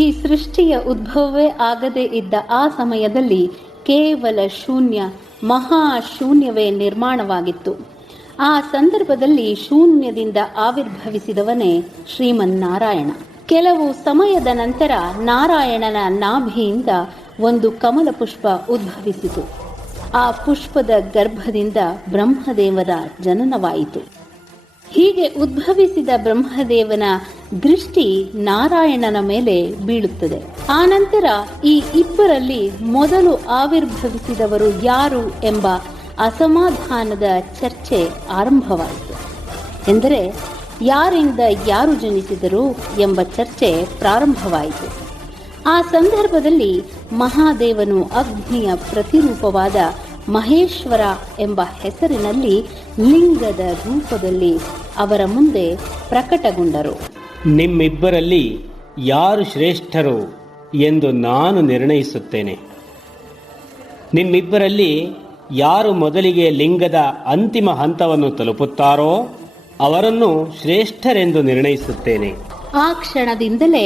ಈ ಸೃಷ್ಟಿಯ ಉದ್ಭವವೇ ಆಗದೇ ಇದ್ದ ಆ ಸಮಯದಲ್ಲಿ ಕೇವಲ ಶೂನ್ಯ, ಮಹಾಶೂನ್ಯವೇ ನಿರ್ಮಾಣವಾಗಿತ್ತು. ಆ ಸಂದರ್ಭದಲ್ಲಿ ಶೂನ್ಯದಿಂದ ಆವಿರ್ಭವಿಸಿದವನೇ ಶ್ರೀಮನ್ನಾರಾಯಣ. ಕೆಲವು ಸಮಯದ ನಂತರ ನಾರಾಯಣನ ನಾಭಿಯಿಂದ ಒಂದು ಕಮಲ ಪುಷ್ಪ ಉದ್ಭವಿಸಿತು. ಆ ಪುಷ್ಪದ ಗರ್ಭದಿಂದ ಬ್ರಹ್ಮದೇವರ ಜನನವಾಯಿತು. ಹೀಗೆ ಉದ್ಭವಿಸಿದ ಬ್ರಹ್ಮದೇವನ ದೃಷ್ಟಿ ನಾರಾಯಣನ ಮೇಲೆ ಬೀಳುತ್ತದೆ. ಆನಂತರ ಈ ಇಬ್ಬರಲ್ಲಿ ಮೊದಲು ಆವಿರ್ಭವಿಸಿದವರು ಯಾರು ಎಂಬ ಅಸಮಾಧಾನದ ಚರ್ಚೆ ಆರಂಭವಾಯಿತು. ಎಂದರೆ ಯಾರಿಂದ ಯಾರು ಜನಿಸಿದರು ಎಂಬ ಚರ್ಚೆ ಪ್ರಾರಂಭವಾಯಿತು. ಆ ಸಂದರ್ಭದಲ್ಲಿ ಮಹಾದೇವನು ಅಗ್ನಿಯ ಪ್ರತಿರೂಪವಾದ ಮಹೇಶ್ವರ ಎಂಬ ಹೆಸರಿನಲ್ಲಿ ಲಿಂಗದ ರೂಪದಲ್ಲಿ ಅವರ ಮುಂದೆ ಪ್ರಕಟಗೊಂಡರು. ನಿಮ್ಮಿಬ್ಬರಲ್ಲಿ ಯಾರು ಶ್ರೇಷ್ಠರು ಎಂದು ನಾನು ನಿರ್ಣಯಿಸುತ್ತೇನೆ. ನಿಮ್ಮಿಬ್ಬರಲ್ಲಿ ಯಾರು ಮೊದಲಿಗೆ ಲಿಂಗದ ಅಂತಿಮ ಹಂತವನ್ನು ತಲುಪುತ್ತಾರೋ ಅವರನ್ನು ಶ್ರೇಷ್ಠರೆಂದು ನಿರ್ಣಯಿಸುತ್ತೇನೆ. ಆ ಕ್ಷಣದಿಂದಲೇ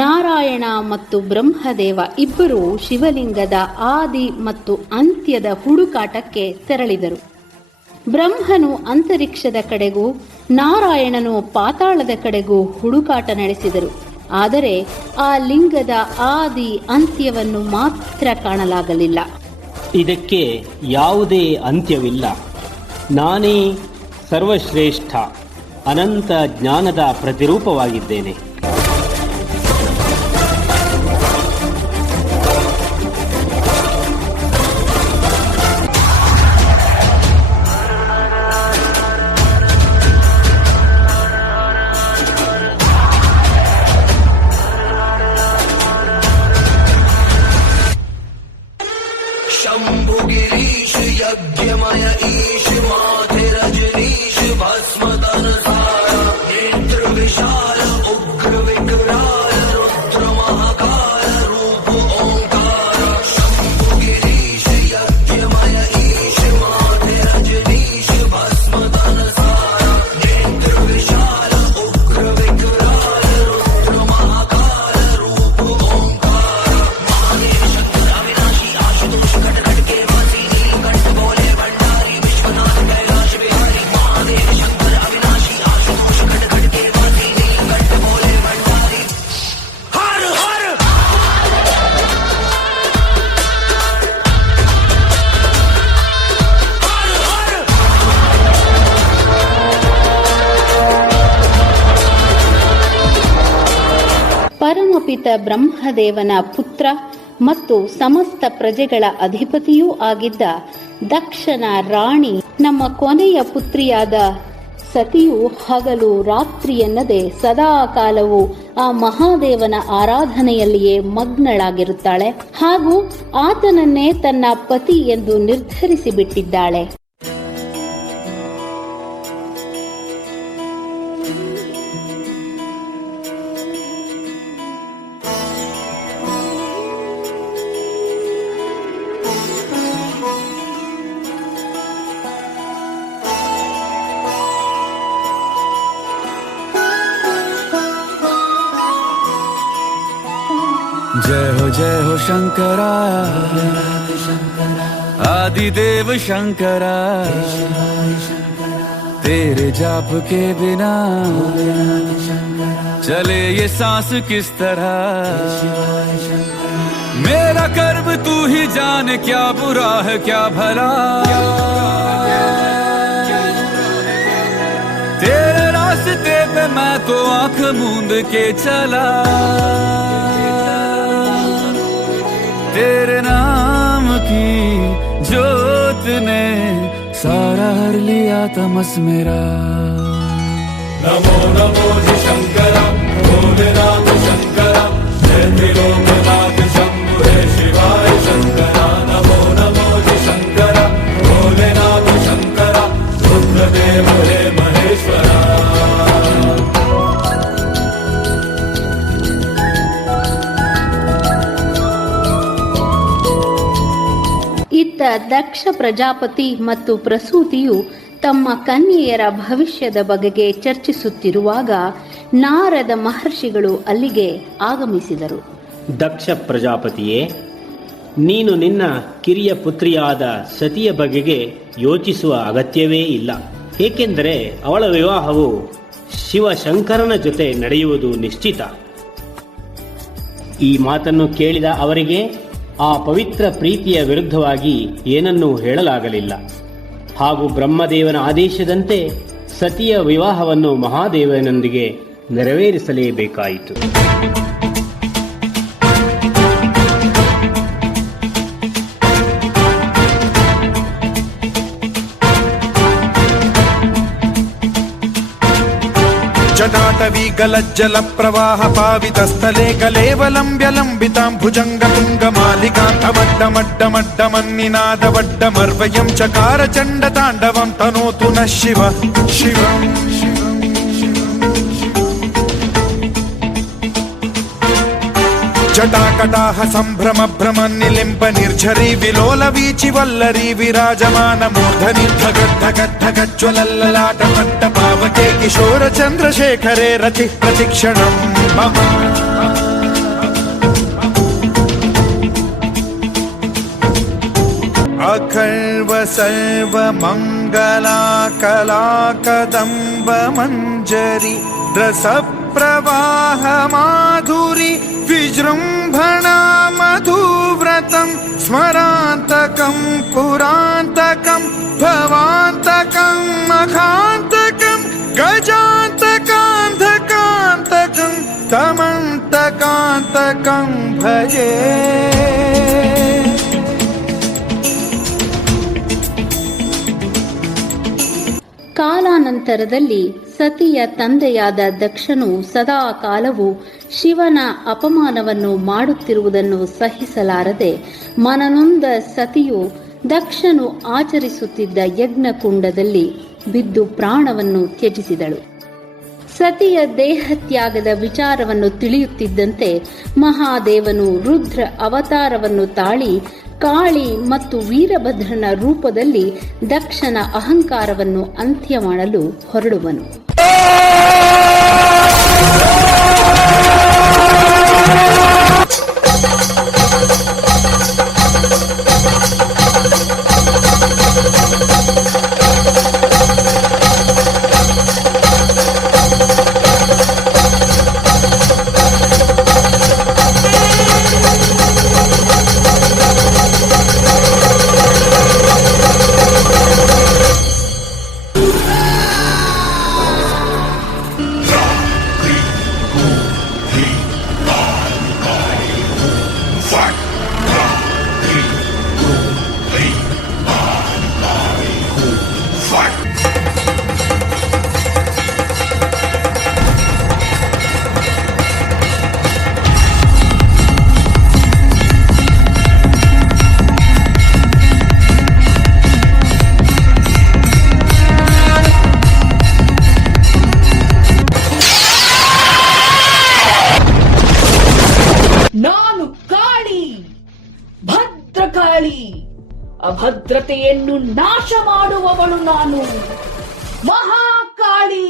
ನಾರಾಯಣ ಮತ್ತು ಬ್ರಹ್ಮದೇವ ಇಬ್ಬರೂ ಶಿವಲಿಂಗದ ಆದಿ ಮತ್ತು ಅಂತ್ಯದ ಹುಡುಕಾಟಕ್ಕೆ ತೆರಳಿದರು. ಬ್ರಹ್ಮನು ಅಂತರಿಕ್ಷದ ಕಡೆಗೂ ನಾರಾಯಣನು ಪಾತಾಳದ ಕಡೆಗೂ ಹುಡುಕಾಟ ನಡೆಸಿದರು. ಆದರೆ ಆ ಲಿಂಗದ ಆದಿ ಅಂತ್ಯವನ್ನು ಮಾತ್ರ ಕಾಣಲಾಗಲಿಲ್ಲ. ಇದಕ್ಕೆ ಯಾವುದೇ ಅಂತ್ಯವಿಲ್ಲ. ನಾನೇ ಸರ್ವಶ್ರೇಷ್ಠ ಅನಂತ ಜ್ಞಾನದ ಪ್ರತಿರೂಪವಾಗಿದ್ದೇನೆ. शंभुगिरीश यज्ञमय ईश माथे रजनीश भस्मतन सारा नेत्र विशाल उग्र विकराल रुद्र महाकाल रूप ओंकार शंभुगिरीश यज्ञमय ईश माथे रजनीश भस्मतन सारा नेत्र विशाल उग्र विकराल रुद्र महाकाल रूप ओंकार महादेव शंकर अविनाशी आशुतोष घट घट के बसी नीलकंठ बोले भंडारी विश्वनाथ कैलाश बिहारी महादेव शंकर अविनाशी आशुतोष घट घट के बसी नीलकंठ बोले भंडारी हर हर ಪರಮಪಿತ ಬ್ರಹ್ಮದೇವನ ಪುತ್ರ ಮತ್ತು ಸಮಸ್ತ ಪ್ರಜೆಗಳ ಅಧಿಪತಿಯೂ ಆಗಿದ್ದ ದಕ್ಷನ ರಾಣಿ ನಮ್ಮ ಕೊನೆಯ ಪುತ್ರಿಯಾದ ಸತಿಯು ಹಗಲು ರಾತ್ರಿ ಎನ್ನದೆ ಸದಾ ಕಾಲವು ಆ ಮಹಾದೇವನ ಆರಾಧನೆಯಲ್ಲಿಯೇ ಮಗ್ನಳಾಗಿರುತ್ತಾಳೆ ಹಾಗೂ ಆತನನ್ನೇ ತನ್ನ ಪತಿ ಎಂದು ನಿರ್ಧರಿಸಿ ಬಿಟ್ಟಿದ್ದಾಳೆ. जय हो शंकरा आदिदेव शंकरा तेरे जाप के बिना चले ये सांस किस तरह मेरा कर्म तू ही जाने क्या बुरा है क्या भला तेरे रास्ते पे मैं तो आंख मूंद के चला तेरे नाम की जोत ने सारा हर लिया तमस मेरा नमो नमो जी शंकरा भोलेनाथ शंकरा जय त्रिलोकनाथ शंभु हे शिवाय शंकरा नमो नमो जी शंकरा भोलेनाथ शंकरा रुद्रदेव हे महेश्वरा ಇತ್ತ ದಕ್ಷ ಪ್ರಜಾಪತಿ ಮತ್ತು ಪ್ರಸೂತಿಯು ತಮ್ಮ ಕನ್ಯೆಯರ ಭವಿಷ್ಯದ ಬಗೆಗೆ ಚರ್ಚಿಸುತ್ತಿರುವಾಗ ನಾರದ ಮಹರ್ಷಿಗಳು ಅಲ್ಲಿಗೆ ಆಗಮಿಸಿದರು. ದಕ್ಷ ಪ್ರಜಾಪತಿಯೇ, ನೀನು ನಿನ್ನ ಕಿರಿಯ ಪುತ್ರಿಯಾದ ಸತಿಯ ಬಗೆಗೆ ಯೋಚಿಸುವ ಅಗತ್ಯವೇ ಇಲ್ಲ. ಏಕೆಂದರೆ ಅವಳ ವಿವಾಹವು ಶಿವಶಂಕರನ ಜೊತೆ ನಡೆಯುವುದು ನಿಶ್ಚಿತ. ಈ ಮಾತನ್ನು ಕೇಳಿದ ಅವರಿಗೆ ಆ ಪವಿತ್ರ ಪ್ರೀತಿಯ ವಿರುದ್ಧವಾಗಿ ಏನನ್ನೂ ಹೇಳಲಾಗಲಿಲ್ಲ. ಹಾಗೂ ಬ್ರಹ್ಮದೇವನ ಆದೇಶದಂತೆ ಸತಿಯ ವಿವಾಹವನ್ನು ಮಹಾದೇವನೊಂದಿಗೆ ನೆರವೇರಿಸಲೇಬೇಕಾಯಿತು. ಜಟಾಟವಿ ಗಲಜ್ಜಲ ಪ್ರವಾಹ ಪಾವಿತಸ್ಥಲೆ ಕಲೇವಲಂಬ್ಯ ಲಂಬಿತಾಂ ಭುಜಂಗ ತುಂಗ ಮಾಲಿಕಾಂತಮಡ್ಡ ಮನ್ನಿನಾದ ವಡ್ಡ ಮರ್ವಯಂ ಚಕಾರ ಚಂಡ ತಾಂಡವಂ ತನೋತು ನ ಶಿವ ಶಿವಂ. ಜಟಾಕಟಾಹ ಸಂಭ್ರಮ ಭ್ರಮ ನಿಲಿಂಬ ನಿರ್ಝರಿ ವಿಲೋಲ ವೀಚಿ ವಲ್ಲರಿ ವಿರಾಜಮಾನ ಮೂರ್ಧನಿ ಧಗಜ್ವಲಲ್ಲಾಟ ಪಟ್ಟ ಪಾವಕೆ ಕಿಶೋರ ಚಂದ್ರಶೇಖರೇ ರತಿ ಪ್ರತಿಕ್ಷಣಂ ಮಮ. ಅಖರ್ವ ಸರ್ವ ಮಂಗಲಾ ಕಲಾ ಕದಂಬ ಮಂಜರಿ ರಸ ಪ್ರವಾಹ ಮಾಧುರಿ ವಿಜೃಂಭಣಾ ಮಧುವ್ರತಂ ಸ್ಮರಾಂತಕಂ ಪುರಾಂತಕಂ ಭವಾಂತಕಂ ಮಖಾಂತಕಂ ಗಜಾಂತಕಾಂತಕಾಂತಕಂ ತಮಂತಕಾಂತಕಂ ಭಜೆ. ಕಾಲಾನಂತರದಲ್ಲಿ ಸತಿಯ ತಂದೆಯಾದ ದಕ್ಷನು ಸದಾ ಕಾಲವು ಶಿವನ ಅಪಮಾನವನ್ನು ಮಾಡುತ್ತಿರುವುದನ್ನು ಸಹಿಸಲಾರದೆ ಮನನೊಂದ ಸತಿಯು ದಕ್ಷನು ಆಚರಿಸುತ್ತಿದ್ದ ಯಜ್ಞಕುಂಡದಲ್ಲಿ ಬಿದ್ದು ಪ್ರಾಣವನ್ನು ತ್ಯಜಿಸಿದಳು. ಸತಿಯ ದೇಹತ್ಯಾಗದ ವಿಚಾರವನ್ನು ತಿಳಿಯುತ್ತಿದ್ದಂತೆ ಮಹಾದೇವನು ರುದ್ರ ಅವತಾರವನ್ನು ತಾಳಿ ಕಾಳಿ ಮತ್ತು ವೀರಭದ್ರನ ರೂಪದಲ್ಲಿ ದಕ್ಷನ ಅಹಂಕಾರವನ್ನು ಅಂತ್ಯ ಮಾಡಲು ಹೊರಡುವನು. ಅಭದ್ರತೆಯನ್ನು ನಾಶ ಮಾಡುವವಳು ನಾನು, ಮಹಾಕಾಳಿ.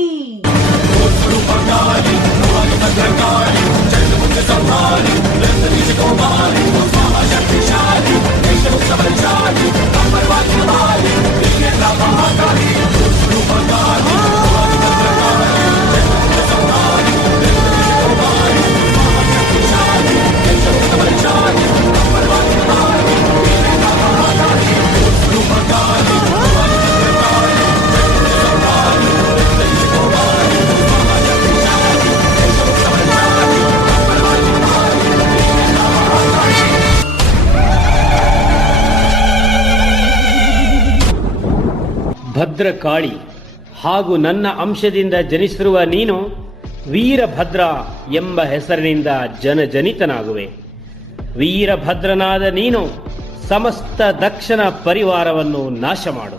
ಭದ್ರಕಾಳಿ ಹಾಗೂ ನನ್ನ ಅಂಶದಿಂದ ಜನಿಸಿರುವ ನೀನು ವೀರಭದ್ರ ಎಂಬ ಹೆಸರಿನಿಂದ ಜನಜನಿತನಾಗುವೆ. ವೀರಭದ್ರನಾದ ನೀನು ಸಮಸ್ತ ದಕ್ಷನ ಪರಿವಾರವನ್ನು ನಾಶ ಮಾಡು.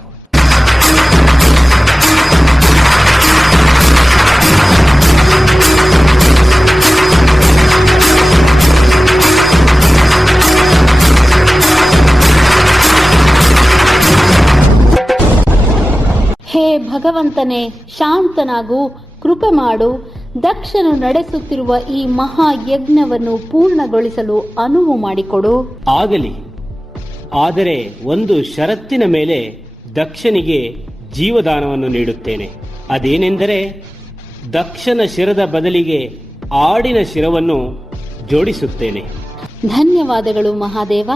ಹೇ ಭಗವಂತನೇ, ಶಾಂತನಾಗು, ಕೃಪೆ ಮಾಡು. ದಕ್ಷನು ನಡೆಸುತ್ತಿರುವ ಈ ಮಹಾಯಜ್ಞವನ್ನು ಪೂರ್ಣಗೊಳಿಸಲು ಅನುವು ಮಾಡಿಕೊಡು. ಆಗಲಿ, ಆದರೆ ಒಂದು ಷರತ್ತಿನ ಮೇಲೆ ದಕ್ಷನಿಗೆ ಜೀವದಾನವನ್ನು ನೀಡುತ್ತೇನೆ. ಅದೇನೆಂದರೆ, ದಕ್ಷನ ಶಿರದ ಬದಲಿಗೆ ಆಡಿನ ಶಿರವನ್ನು ಜೋಡಿಸುತ್ತೇನೆ. ಧನ್ಯವಾದಗಳು ಮಹಾದೇವ.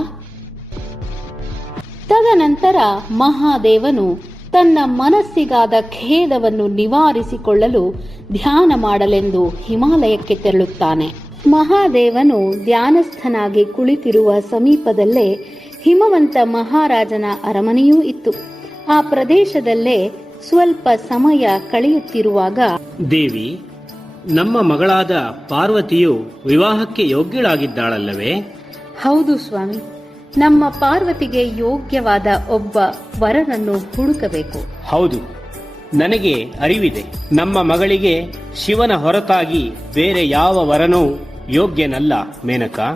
ತದನಂತರ ಮಹಾದೇವನು ತನ್ನ ಮನಸ್ಸಿಗಾದ ಖೇದವನ್ನು ನಿವಾರಿಸಿಕೊಳ್ಳಲು ಧ್ಯಾನ ಮಾಡಲೆಂದು ಹಿಮಾಲಯಕ್ಕೆ ತೆರಳುತ್ತಾನೆ. ಮಹಾದೇವನು ಧ್ಯಾನಸ್ಥನಾಗಿ ಕುಳಿತಿರುವ ಸಮೀಪದಲ್ಲೇ ಹಿಮವಂತ ಮಹಾರಾಜನ ಅರಮನೆಯೂ ಇತ್ತು. ಆ ಪ್ರದೇಶದಲ್ಲೇ ಸ್ವಲ್ಪ ಸಮಯ ಕಳೆಯುತ್ತಿರುವಾಗ, ದೇವಿ, ನಮ್ಮ ಮಗಳಾದ ಪಾರ್ವತಿಯು ವಿವಾಹಕ್ಕೆ ಯೋಗ್ಯಳಾಗಿದ್ದಾಳಲ್ಲವೇ? ಹೌದು ಸ್ವಾಮಿ, ನಮ್ಮ ಪಾರ್ವತಿಗೆ ಯೋಗ್ಯವಾದ ಒಬ್ಬ ವರನನ್ನು ಹುಡುಕಬೇಕು. ಹೌದು, ನನಗೆ ಅರಿವಿದೆ. ನಮ್ಮ ಮಗಳಿಗೆ ಶಿವನ ಹೊರತಾಗಿ ಬೇರೆ ಯಾವ ವರನೂ ಯೋಗ್ಯನಲ್ಲ ಮೇನಕಾ.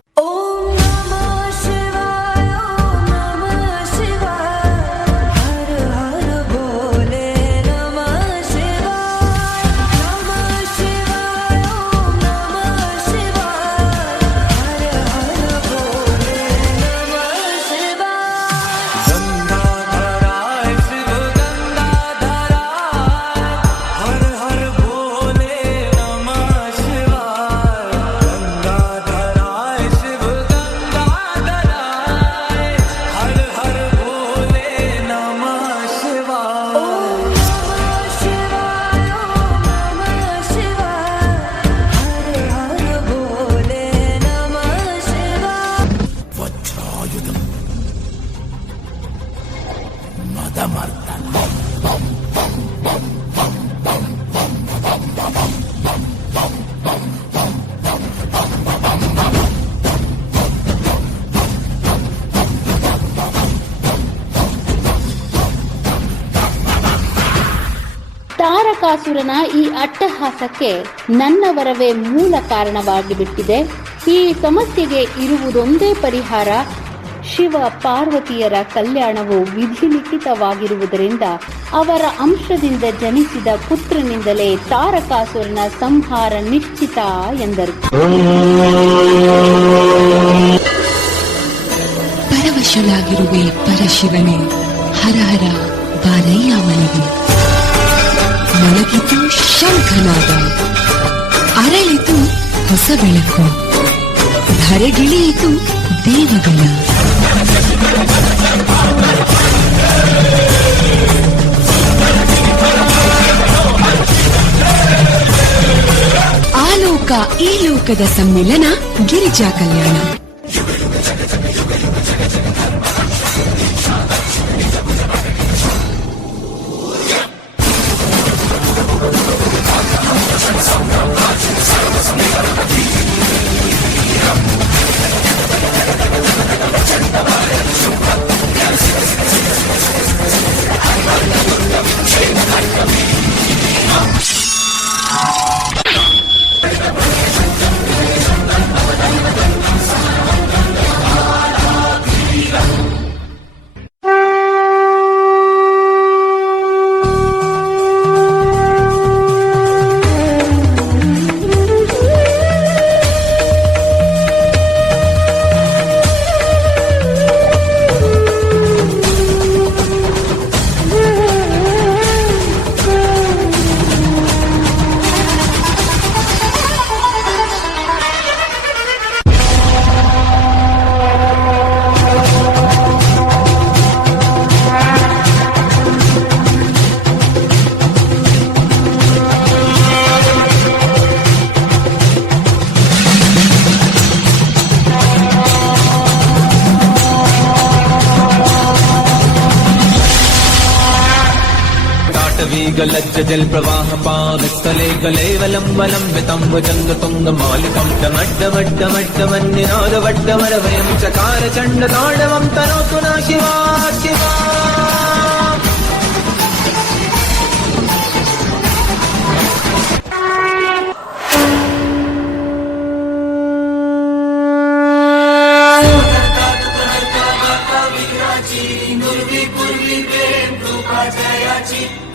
ತಾರಕಾಸುರನ ಈ ಅಟ್ಟಹಾಸಕ್ಕೆ ನನ್ನ ವರವೇ ಮೂಲ ಕಾರಣವಾಗಿ ಬಿಟ್ಟಿದೆ. ಈ ಸಮಸ್ಯೆಗೆ ಇರುವುದೊಂದೇ ಪರಿಹಾರ. ಶಿವ ಪಾರ್ವತಿಯರ ಕಲ್ಯಾಣವು ವಿಧಿಲಿಖಿತವಾಗಿರುವುದರಿಂದ ಅವರ ಅಂಶದಿಂದ ಜನಿಸಿದ ಪುತ್ರನಿಂದಲೇ ತಾರಕಾಸುರನ ಸಂಹಾರ ನಿಶ್ಚಿತ ಎಂದರು. ಪರವಶನಾಗಿರುವೆ ಪರಶಿವನೇ, ಹರಹರ ಬಾರಯ್ಯ ಮನೆಗೆ. ಮೊಳಗಿತು ಶಂಖನಾದ, ಅರಳಿತು ಹೊಸ ಬೆಳಕು, ಧರೆಗಿಳಿಯಿತು ದೇವಗಳ. ಆಲೋಕ ಈ ಲೋಕದ ಸಮ್ಮಿಲನ ಗಿರಿಜಾ ಕಲ್ಯಾಣ. गलज्ज जल प्रवाह पादस्थले गलेवलम्बलम्बितं भुजङ्गतुङ्गमालिकं टमड्डमड्डमड्डमन्निनादवड्डमरवयं चकार चण्डताण्डवं तनोतु न शिवा शिवा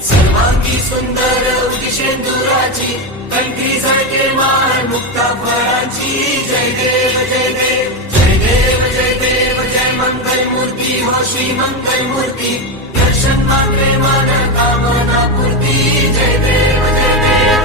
सर्वांगी सुंदर उदिशेंदुराची कंठी सारखे मार मुक्ता फळांची जय देव जय देव जय देव जय देव जय मंगल मूर्ती हो श्री मंगल मूर्ती दर्शन मात्रे मन कामना पूर्ती जय देव जय देव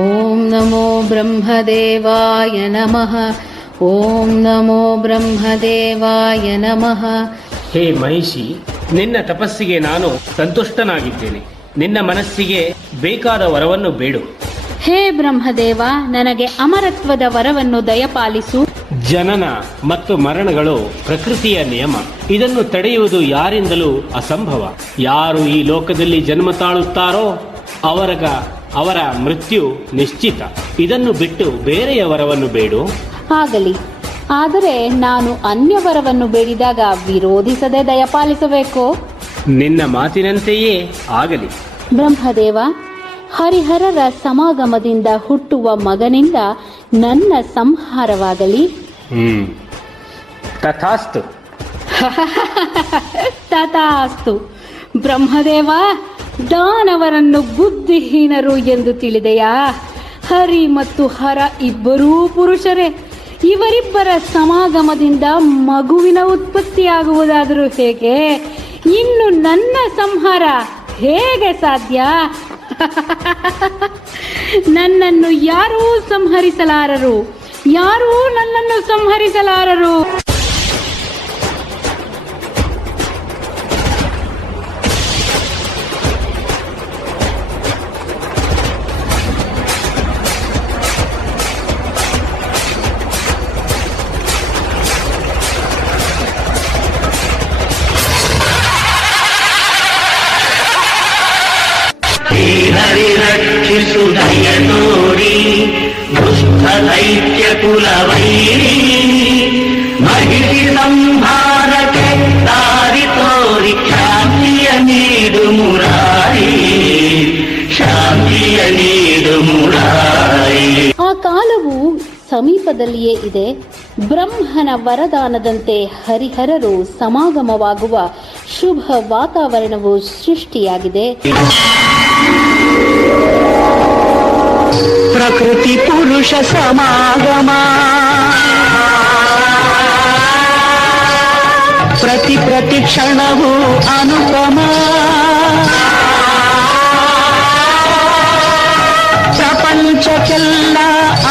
ಓಂ ನಮೋ ಬ್ರಹ್ಮದೇವಾಯ ನಮಃ. ಓಂ ನಮೋ ಬ್ರಹ್ಮದೇವಾಯ ನಮಃ. ಹೇ ಮಹಿಷಿ, ನಿನ್ನ ತಪಸ್ಸಿಗೆ ನಾನು ಸಂತುಷ್ಟನಾಗಿದ್ದೇನೆ. ನಿನ್ನ ಮನಸ್ಸಿಗೆ ಬೇಕಾದ ವರವನ್ನು ಬೇಡು. ಹೇ ಬ್ರಹ್ಮದೇವ, ನನಗೆ ಅಮರತ್ವದ ವರವನ್ನು ದಯಪಾಲಿಸು. ಜನನ ಮತ್ತು ಮರಣಗಳು ಪ್ರಕೃತಿಯ ನಿಯಮ. ಇದನ್ನು ತಡೆಯುವುದು ಯಾರಿಂದಲೂ ಅಸಂಭವ. ಯಾರು ಈ ಲೋಕದಲ್ಲಿ ಜನ್ಮ ತಾಳುತ್ತಾರೋ ಅವರ ಮೃತ್ಯು ನಿಶ್ಚಿತ. ಇದನ್ನು ಬಿಟ್ಟು ಬೇರೆಯ ವರವನ್ನು ಬೇಡು. ಆಗಲಿ, ಆದರೆ ನಾನು ಅನ್ಯ ವರವನ್ನು ಬೇಡಿದಾಗ ವಿರೋಧಿಸದೆ ದಯಪಾಲಿಸಬೇಕು. ನಿನ್ನ ಮಾತಿನಂತೆಯೇ ಆಗಲಿ. ಬ್ರಹ್ಮದೇವ, ಹರಿಹರರ ಸಮಾಗಮದಿಂದ ಹುಟ್ಟುವ ಮಗನಿಂದ ನನ್ನ ಸಂಹಾರವಾಗಲಿ. ತಥಾಸ್ತು. ತಥಾಸ್ತು. ಬ್ರಹ್ಮದೇವ, ದಾನವರನ್ನು ಬುದ್ಧಿಹೀನರು ಎಂದು ತಿಳಿದೆಯಾ? ಹರಿ ಮತ್ತು ಹರ ಇಬ್ಬರೂ ಪುರುಷರೇ. ಇವರಿಬ್ಬರ ಸಮಾಗಮದಿಂದ ಮಗುವಿನ ಉತ್ಪತ್ತಿಯಾಗುವುದಾದರೂ ಹೇಗೆ? ಇನ್ನು ನನ್ನ ಸಂಹಾರ ಹೇಗೆ ಸಾಧ್ಯ? ನನ್ನನ್ನು ಯಾರೂ ಸಂಹರಿಸಲಾರರು, ಯಾರೂ ನನ್ನನ್ನು ಸಂಹರಿಸಲಾರರು. ರಕ್ಷಿಸುದಯ ನೋಡಿ ದುಷ್ಟ ದೈತ್ಯ ಕುಲವೈರಿ ಮಹಿಷಿ ಸಂಹಾರಕ್ಕೆ ದಾರಿ ತೋರಿ ಶಾಂತಿಯ ನೀಡು ಮುರಾರಿ, ಶಾಂತಿಯ ನೀಡು ಮುರಾರಿ. ಆ ಕಾಲವು ಸಮೀಪದಲ್ಲಿಯೇ ಇದೆ. ಬ್ರಹ್ಮನ ವರದಾನದಂತೆ ಹರಿಹರರು ಸಮಾಗಮವಾಗುವ ಶುಭ ವಾತಾವರಣವು ಸೃಷ್ಟಿಯಾಗಿದೆ. ಪ್ರಕೃತಿ ಪುರುಷ ಸಮಾಗಮ, ಪ್ರತಿ ಕ್ಷಣವೂ ಅನುಪಮ. ಪ್ರಪಂಚಕ್ಕೆಲ್ಲ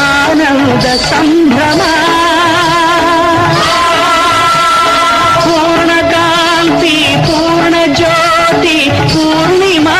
ಆನಂದ ಸಂಭ್ರಮ. ಪೂರ್ಣ ಕಾಂತಿ, ಪೂರ್ಣ ಜ್ಯೋತಿ, ಪೂರ್ಣಿಮಾ.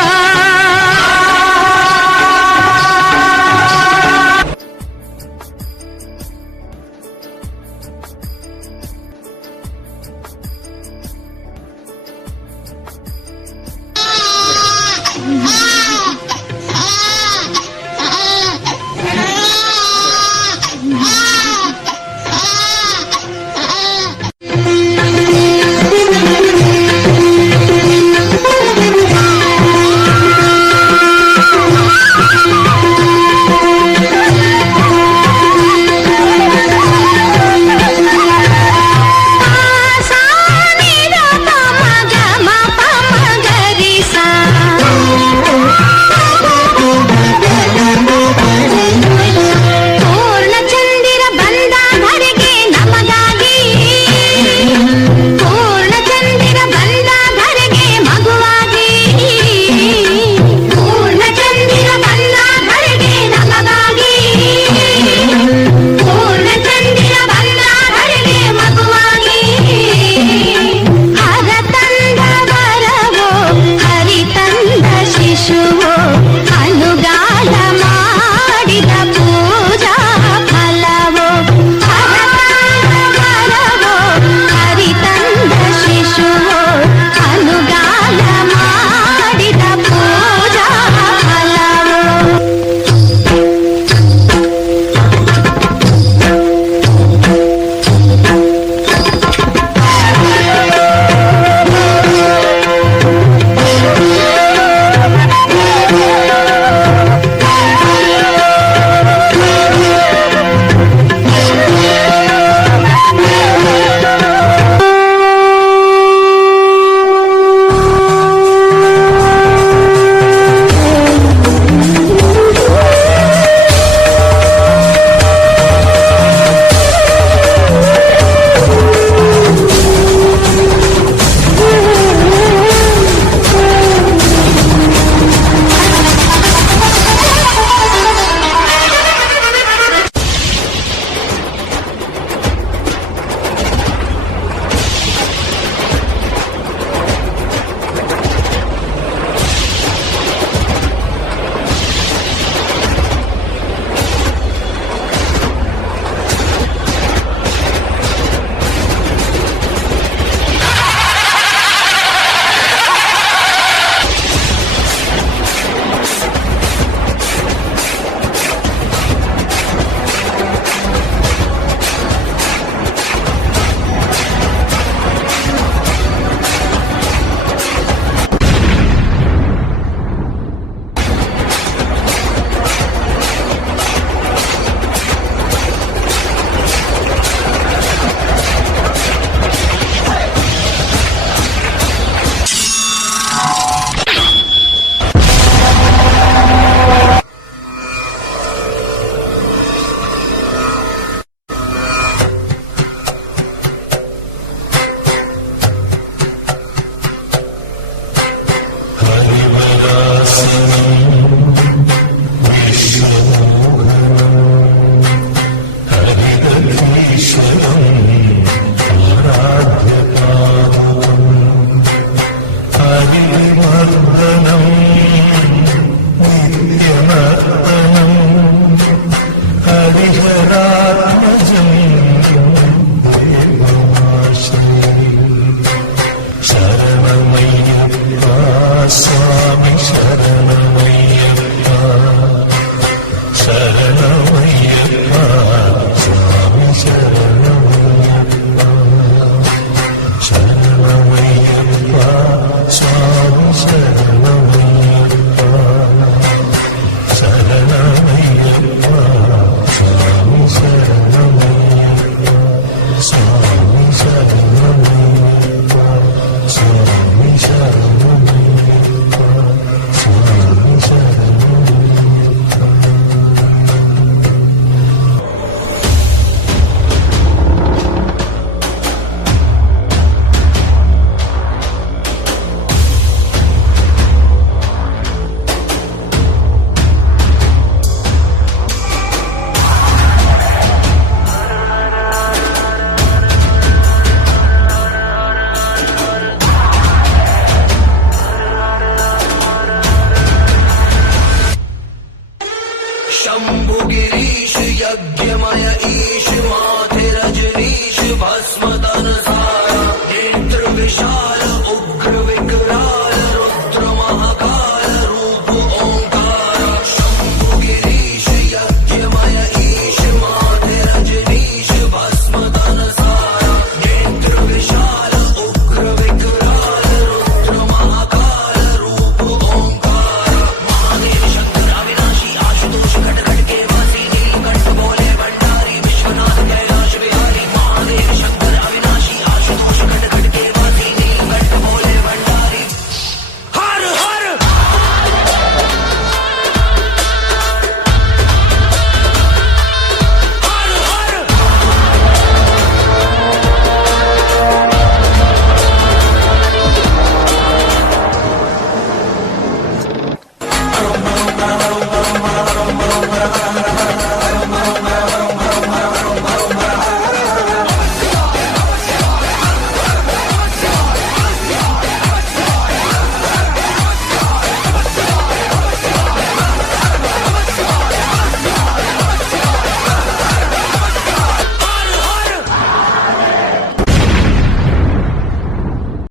शंभुगिरीश यज्ञमय ईश माथे रजनीश भस्म तन